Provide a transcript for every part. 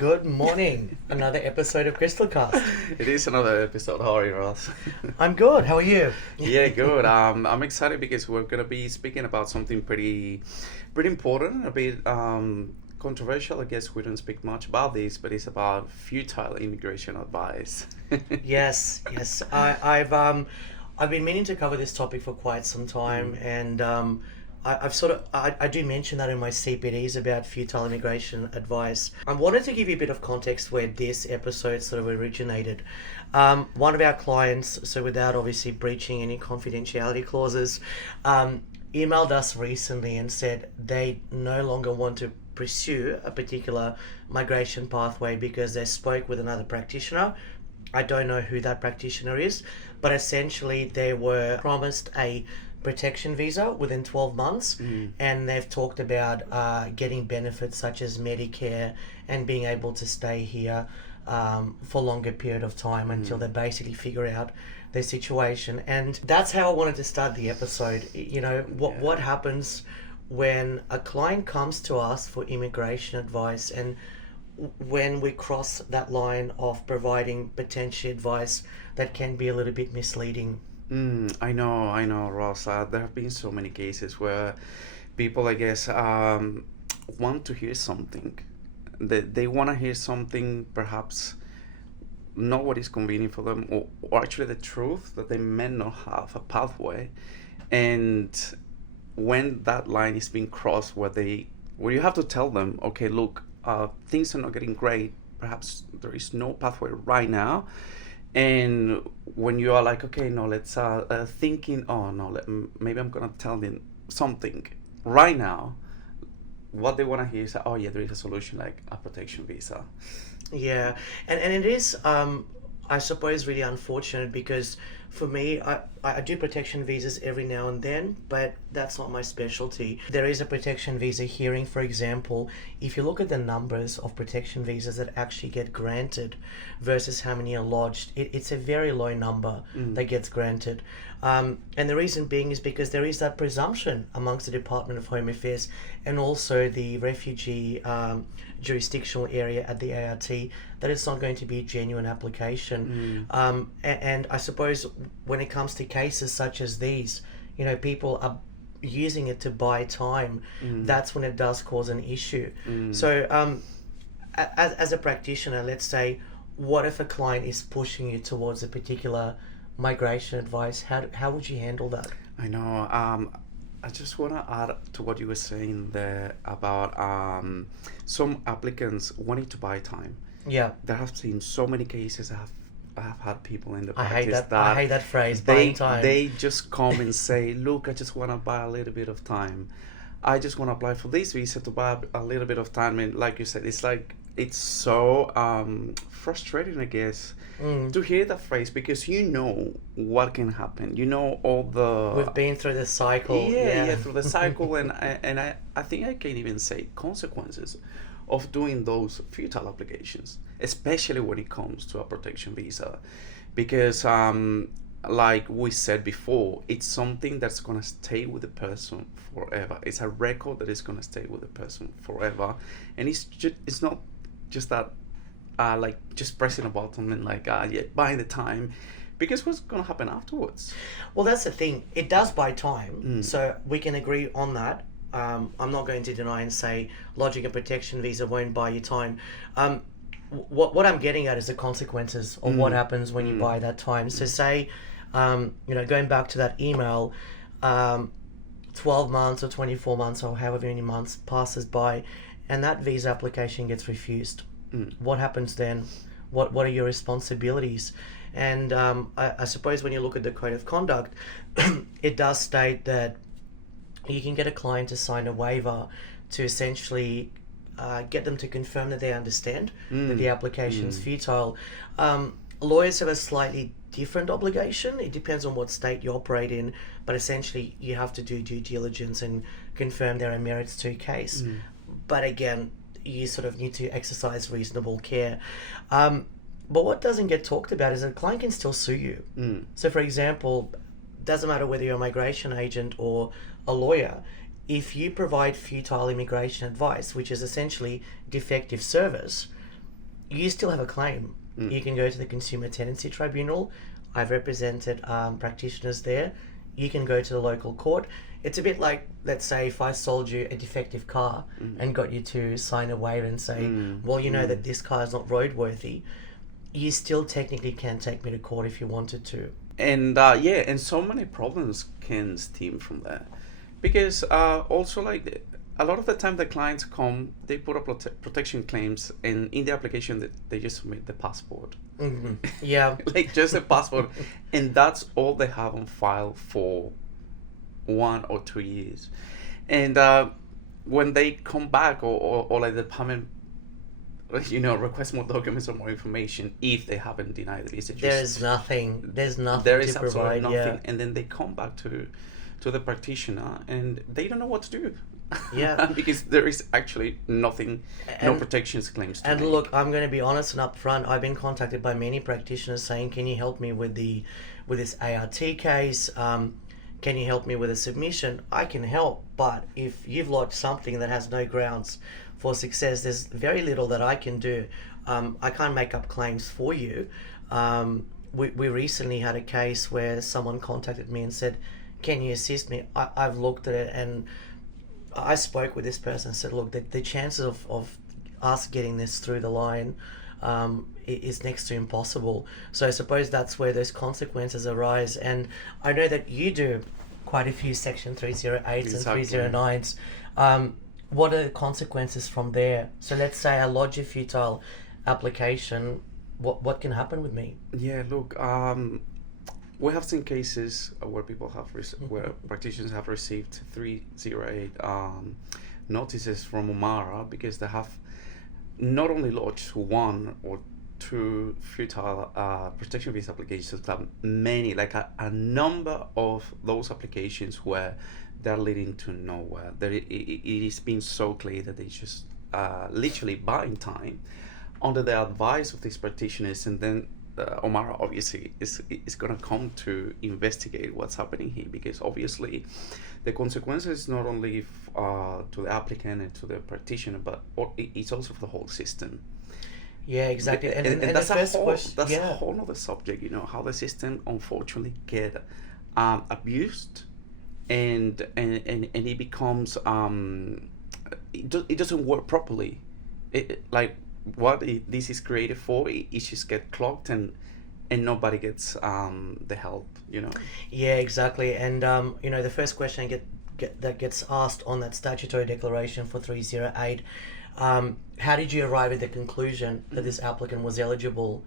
Good morning. Another episode of Crystalcast. It is another episode. How are you, Ross? I'm good. How are you? Yeah, good. I'm excited because we're gonna be speaking about something pretty important, a bit controversial. I guess we don't speak much about this, but it's about futile immigration advice. Yes. I've been meaning to cover this topic for quite some time, and I do mention that in my CPDs about futile immigration advice. I wanted to give you a bit of context where this episode sort of originated. One of our clients, so without obviously breaching any confidentiality clauses, emailed us recently and said they no longer want to pursue a particular migration pathway because they spoke with another practitioner. I don't know who that practitioner is, but essentially they were promised a protection visa within 12 months, and they've talked about getting benefits such as Medicare and being able to stay here for a longer period of time until they basically figure out their situation. And that's how I wanted to start the episode. You know, what happens when a client comes to us for immigration advice, and when we cross that line of providing potential advice that can be a little bit misleading. I know, Ross. There have been so many cases where people, I guess, want to hear something. They want to hear something, perhaps not what is convenient for them, or actually the truth that they may not have a pathway. And when that line is being crossed, where you have to tell them, okay, look, things are not getting great. Perhaps there is no pathway right now. And when you are like, okay, no, let's thinking, oh no, maybe I'm gonna tell them something right now. What they want to hear is, oh yeah, there is a solution like a protection visa. Yeah, and it is, I suppose, really unfortunate because for me, I do protection visas every now and then, but that's not my specialty. There is a protection visa hearing, for example. If you look at the numbers of protection visas that actually get granted versus how many are lodged, it's a very low number that gets granted. And the reason being is because there is that presumption amongst the Department of Home Affairs and also the refugee jurisdictional area at the ART that it's not going to be a genuine application. And I suppose when it comes to cases such as these, you know, people are using it to buy time. That's when it does cause an issue. So as a practitioner, let's say, what if a client is pushing you towards a particular migration advice? How would you handle that? I know. I just want to add to what you were saying there about some applicants wanting to buy time. Yeah. There have been so many cases. I have had people in the I practice hate that. I hate that phrase, they buying time. they just come and say, look, I just want to buy a little bit of time. I just want to apply for this visa to buy a little bit of time. And like you said, it's so frustrating, I guess, to hear that phrase, because you know what can happen. You know all the We've been through the cycle. yeah, through the cycle, and I think I can even say consequences of doing those futile applications, especially when it comes to a protection visa, because like we said before, it's something that's gonna stay with the person forever. It's a record that is gonna stay with the person forever, and it's not just that like just pressing a button and like yeah, buying the time, because what's gonna happen afterwards? Well, that's the thing. It does buy time, so we can agree on that. I'm not going to deny and say lodging a protection visa won't buy you time. What I'm getting at is the consequences of what happens when you buy that time. So say, you know, going back to that email, 12 months or 24 months or however many months passes by, and that visa application gets refused. What happens then? What are your responsibilities? And I suppose when you look at the code of conduct, it does state that you can get a client to sign a waiver to essentially get them to confirm that they understand that the application is futile. Lawyers have a slightly different obligation. It depends on what state you operate in, but essentially you have to do due diligence and confirm there are merits to a case. But again, you sort of need to exercise reasonable care. But what doesn't get talked about is that a client can still sue you. So for example, doesn't matter whether you're a migration agent or a lawyer, if you provide futile immigration advice, which is essentially defective service, you still have a claim. You can go to the Consumer Tenancy Tribunal. I've represented practitioners there. You can go to the local court. It's a bit like, let's say, if I sold you a defective car and got you to sign a waiver and say, well, you know that this car is not roadworthy, you still technically can take me to court if you wanted to. And and so many problems can stem from that, because also like a lot of the time the clients come, they put up protection claims, and in the application they just submit the passport. Yeah. Like just a passport, and that's all they have on file for 1 or 2 years. And when they come back, or like the department, request more documents or more information, if they haven't denied the visa, There's nothing there is to absolutely provide. nothing. Yeah. And then they come back to the practitioner, and they don't know what to do. Yeah. Because there is actually nothing, no And- protections claims to And make. look, I'm going to be honest and upfront. I've been contacted by many practitioners saying, "Can you help me with this ART case? Can you help me with a submission?" I can help, but if you've lodged something that has no grounds for success, there's very little that I can do. I can't make up claims for you. We recently had a case where someone contacted me and said, "Can you assist me?" I've looked at it, and I spoke with this person and said, look, the chances of us getting this through the line is next to impossible. So I suppose that's where those consequences arise. And I know that you do quite a few Section 308s Exactly. and 309s. What are the consequences from there? So let's say I lodge a futile application. What can happen with me? Yeah, look, we have seen cases where people have where practitioners have received 308 notices from Umara, because they have not only lodged 1 or 2 futile protection visa applications, but many, like a number of those applications where they're leading to nowhere. It is being so clear that they just literally buying time under the advice of these practitioners, and then Omara obviously is going to come to investigate what's happening here, because obviously the consequences not only to the applicant and to the practitioner, but it's also for the whole system. Yeah, exactly. And that's the first question, that's a whole other subject, how the system unfortunately get abused, and it becomes it doesn't work properly. Like what this is created for, it just get clogged, and nobody gets the help. Yeah, exactly. And the first question that gets asked on that statutory declaration for 308, how did you arrive at the conclusion that this applicant was eligible?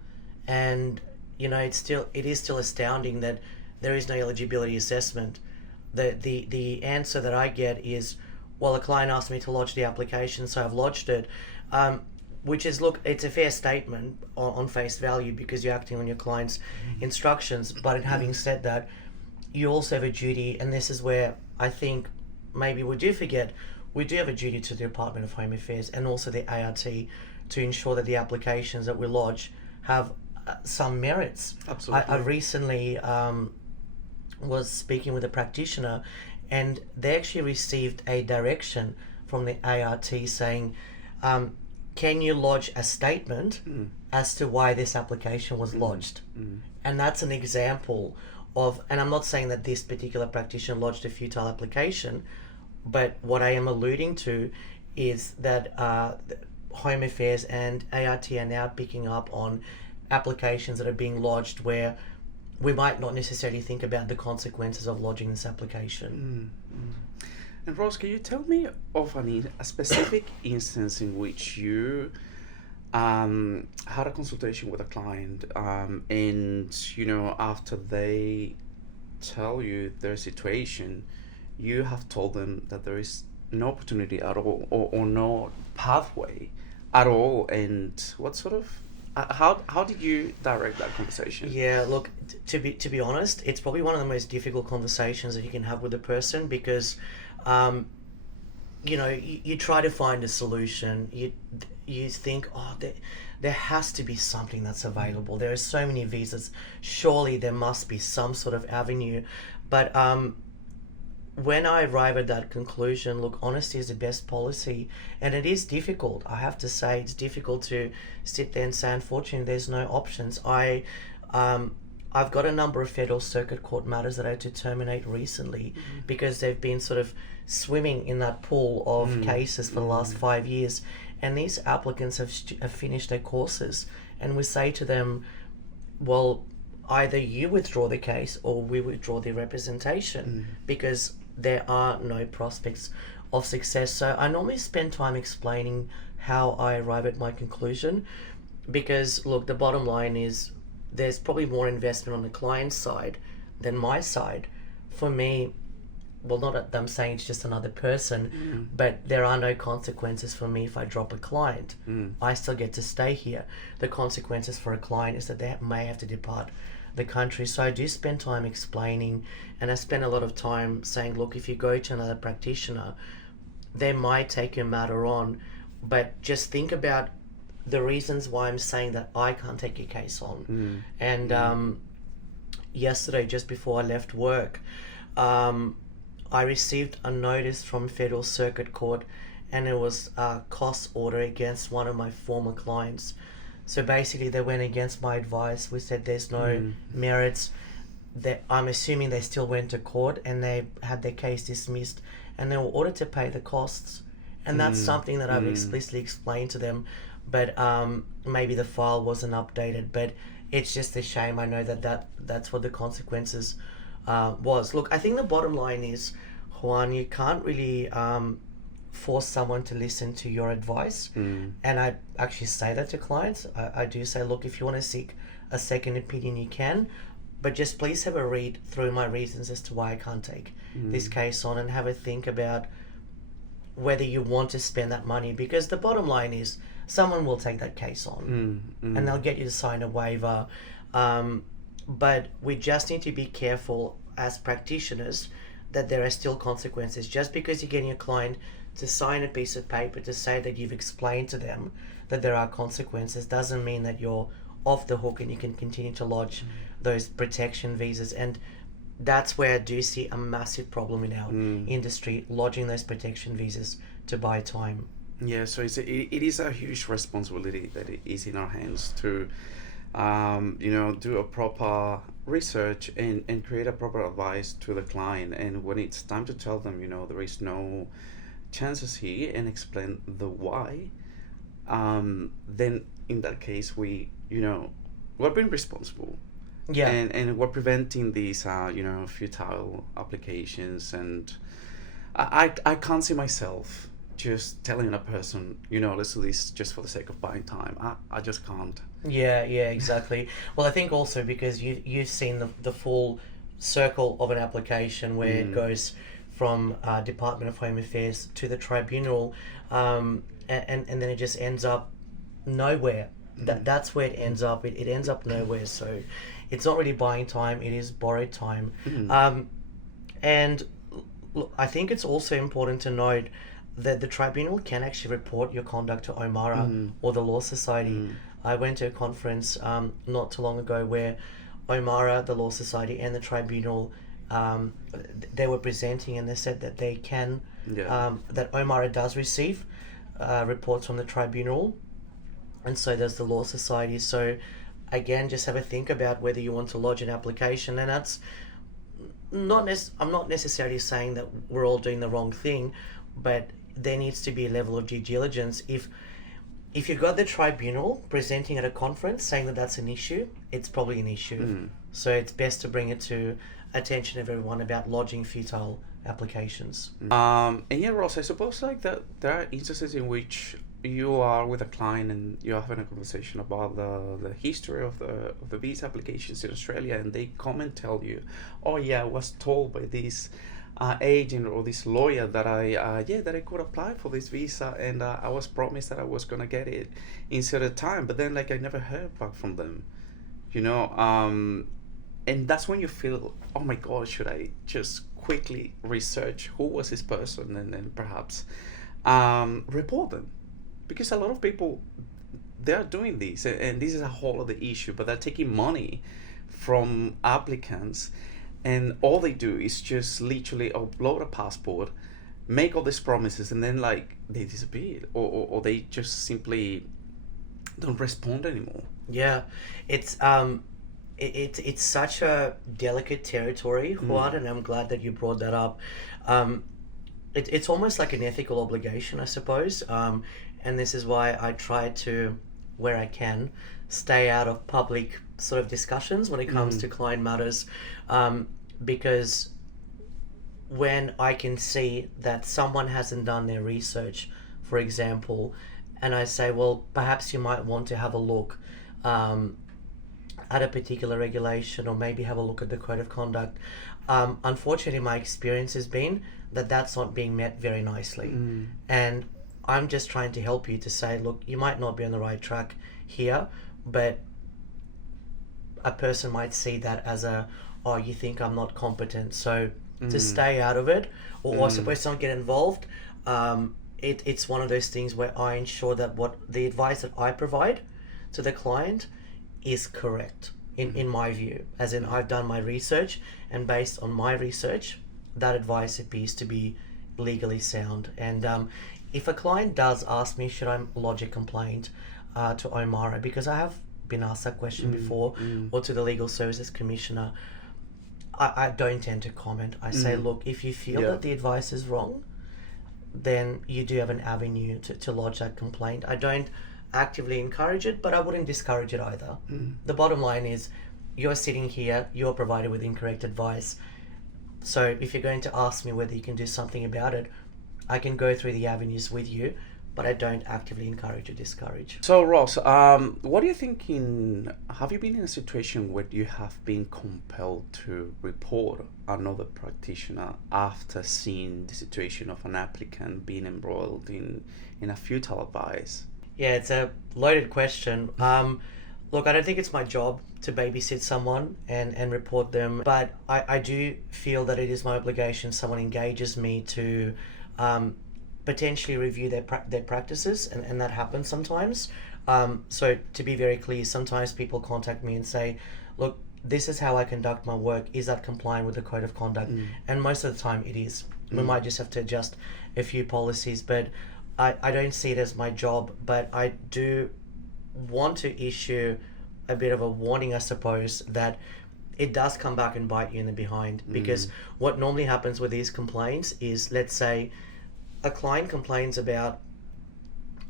And it is still astounding that there is no eligibility assessment. The answer that I get is, well, the client asked me to lodge the application, so I've lodged it. Which is, look, it's a fair statement on face value, because you're acting on your client's instructions. But in having said that, you also have a duty, and this is where I think maybe we do forget, we do have a duty to the Department of Home Affairs and also the ART to ensure that the applications that we lodge have some merits. Absolutely. I recently was speaking with a practitioner, and they actually received a direction from the ART saying, can you lodge a statement as to why this application was lodged? And that's an example of, and I'm not saying that this particular practitioner lodged a futile application, but what I am alluding to is that Home Affairs and ART are now picking up on applications that are being lodged where we might not necessarily think about the consequences of lodging this application. And Rose, can you tell me of a specific instance in which you had a consultation with a client, and after they tell you their situation, you have told them that there is no opportunity at all, or no pathway at all, and what sort of how did you direct that conversation? Yeah, look, to be honest, it's probably one of the most difficult conversations that you can have with a person, because you try to find a solution. You think, there has to be something that's available. There are so many visas. Surely there must be some sort of avenue. But when I arrive at that conclusion, look, honesty is the best policy, and it is difficult. I have to say, it's difficult to sit there and say, unfortunately, there's no options. Um, I've got a number of federal circuit court matters that I had to terminate recently because they've been sort of swimming in that pool of cases for the last 5 years, and these applicants have finished their courses, and we say to them, well, either you withdraw the case or we withdraw the representation because there are no prospects of success. So I normally spend time explaining how I arrive at my conclusion because, look, the bottom line is there's probably more investment on the client's side than my side. For me, well, not that I'm saying it's just another person, but there are no consequences for me if I drop a client. I still get to stay here. The consequences for a client is that they may have to depart the country. So I do spend time explaining, and I spend a lot of time saying, look, if you go to another practitioner, they might take your matter on, but just think about the reasons why I'm saying that I can't take your case on. And yesterday, just before I left work, I received a notice from Federal Circuit Court, and it was a cost order against one of my former clients. So basically, they went against my advice. We said there's no merits. I'm assuming they still went to court and they had their case dismissed, and they were ordered to pay the costs. And that's something that I've explicitly explained to them. But maybe the file wasn't updated. But it's just a shame. I know that's what the consequences was. Look, I think the bottom line is, Juan, you can't really force someone to listen to your advice. And I actually say that to clients. I do say, look, if you want to seek a second opinion, you can, but just please have a read through my reasons as to why I can't take this case on, and have a think about whether you want to spend that money, because the bottom line is someone will take that case on and they'll get you to sign a waiver. But we just need to be careful as practitioners that there are still consequences. Just because you're getting a client to sign a piece of paper to say that you've explained to them that there are consequences doesn't mean that you're off the hook and you can continue to lodge those protection visas. And that's where I do see a massive problem in our industry, lodging those protection visas to buy time. Yeah, so it is a huge responsibility that it is in our hands to do a proper research and create a proper advice to the client. And when it's time to tell them, there is no chances here, and explain the why, then in that case we're being responsible. Yeah. And we're preventing these futile applications. And I can't see myself just telling a person, let's do this just for the sake of buying time. I just can't. Yeah, exactly. Well, I think also because you've seen the full circle of an application where it goes from Department of Home Affairs to the tribunal, and then it just ends up nowhere. That's where it ends up. It ends up nowhere. So it's not really buying time, it is borrowed time. And look, I think it's also important to note that the tribunal can actually report your conduct to OMARA or the Law Society. I went to a conference not too long ago where OMARA, the Law Society, and the tribunal, they were presenting, and they said that they can, that OMARA does receive reports from the tribunal, and so does the Law Society. So again, just have a think about whether you want to lodge an application. And that's I'm not necessarily saying that we're all doing the wrong thing, but there needs to be a level of due diligence. If you've got the tribunal presenting at a conference saying that that's an issue, it's probably an issue. So it's best to bring it to attention of everyone about lodging futile applications. And yeah, Ross, I suppose like that there are instances in which you are with a client and you're having a conversation about the history of the visa applications in Australia, and they come and tell you, oh yeah, I was told by this agent or this lawyer that I could apply for this visa, and I was promised that I was gonna get it in certain time, but then I never heard back from them, and that's when you feel, oh my god, should I just quickly research who was this person and then perhaps report them, because a lot of people, they are doing this, and this is a whole other issue, but they're taking money from applicants and all they do is just literally upload a passport, make all these promises, and then like they disappear, or they just simply don't respond anymore. Yeah, it's it's such a delicate territory, Juan, and I'm glad that you brought that up. Um, it's almost like an ethical obligation, I suppose. And this is why I try to, where I can, stay out of public sort of discussions when it comes to client matters, because when I can see that someone hasn't done their research, for example, and I say, well, perhaps you might want to have a look at a particular regulation, or maybe have a look at the code of conduct. Unfortunately, my experience has been that that's not being met very nicely. And I'm just trying to help you to say, look, you might not be on the right track here, but a person might see that as a, oh, you think I'm not competent, so to stay out of it, or I suppose not get involved. It's one of those things where I ensure that what the advice that I provide to the client is correct in my view, as in I've done my research, and based on my research, that advice appears to be legally sound. And if a client does ask me, should I lodge a complaint to Omara, because I have been asked that question before, or to the Legal Services Commissioner, I don't tend to comment. I say, look, if you feel that the advice is wrong, then you do have an avenue to lodge that complaint. I don't actively encourage it, but I wouldn't discourage it either. The bottom line is, you're sitting here, you're provided with incorrect advice. So if you're going to ask me whether you can do something about it, I can go through the avenues with you, but I don't actively encourage or discourage. So Ross, what do you think have you been in a situation where you have been compelled to report another practitioner after seeing the situation of an applicant being embroiled in a futile advice? Yeah, it's a loaded question. Look, I don't think it's my job to babysit someone and report them, but I do feel that it is my obligation. Someone engages me to potentially review their practices, and that happens sometimes. So to be very clear, sometimes people contact me and say, look, this is how I conduct my work. Is that compliant with the code of conduct? And most of the time it is. We might just have to adjust a few policies, but I don't see it as my job, but I do want to issue a bit of a warning, I suppose, that it does come back and bite you in the behind. Because what normally happens with these complaints is, let's say a client complains about,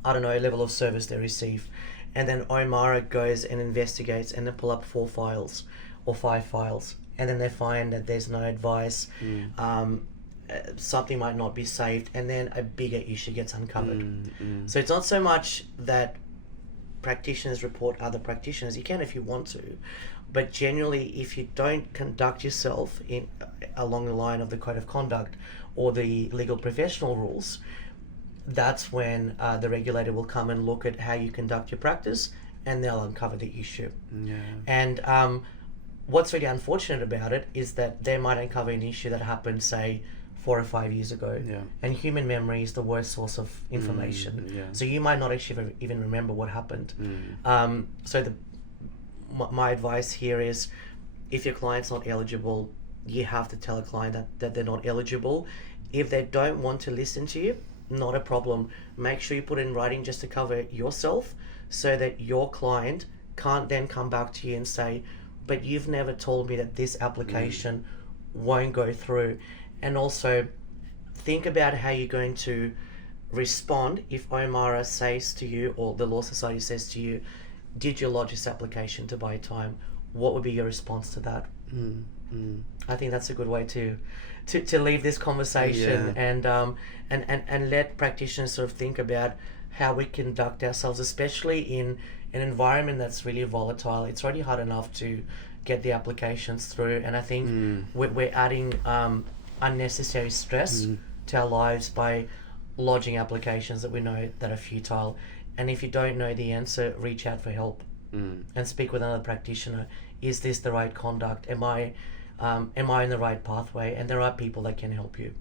I don't know, a level of service they receive, and then Omara goes and investigates, and they pull up 4 files or 5 files, and then they find that there's no advice, something might not be saved, and then a bigger issue gets uncovered. So it's not so much that practitioners report other practitioners. You can if you want to, but generally, if you don't conduct yourself in along the line of the code of conduct or the legal professional rules, that's when the regulator will come and look at how you conduct your practice, and they'll uncover the issue. And what's really unfortunate about it is that they might uncover an issue that happened, say, 4 or 5 years ago, and human memory is the worst source of information. So you might not actually even remember what happened. So my advice here is, if your client's not eligible, you have to tell a client that they're not eligible. If they don't want to listen to you, not a problem. Make sure you put it in writing just to cover yourself, so that your client can't then come back to you and say, but you've never told me that this application won't go through. And also think about how you're going to respond if Omara says to you, or the Law Society says to you, did you lodge this application to buy time? What would be your response to that? I think that's a good way to leave this conversation, and let practitioners sort of think about how we conduct ourselves, especially in an environment that's really volatile. It's already hard enough to get the applications through, and I think we're adding unnecessary stress to our lives by lodging applications that we know that are futile. And if you don't know the answer, reach out for help and speak with another practitioner. Is this the right conduct? Am I in the right pathway? And there are people that can help you.